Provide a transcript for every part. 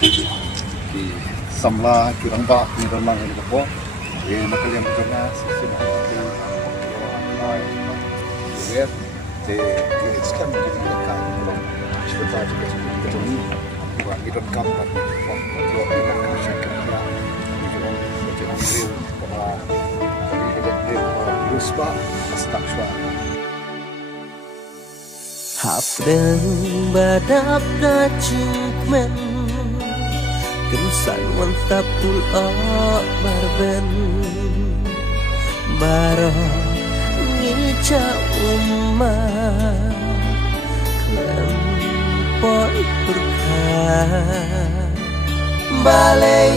di samla curang ba ni ramang ini ko nakalian ko na sino wer te it's come to the kind of sebentar juga ketemu bukan kita kamar kalau kita kasih kerja kita macam pada kita rusba astakshwa Hapdeng badap na cukmen Kensan mantap pul barben Baro ngica Klem poi berkah Balai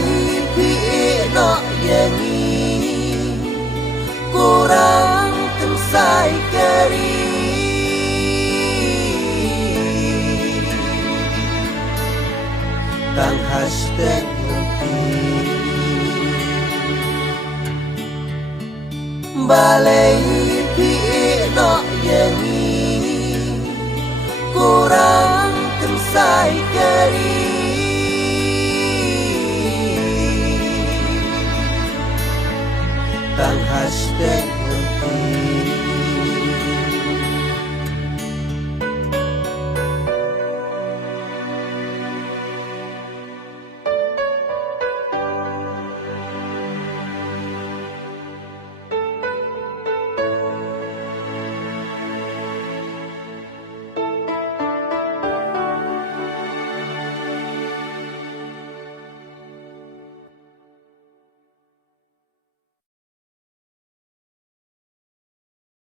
no yangi Kurang kensai keri Tang hashtag nanti Balai no yangi Kurang kensai keri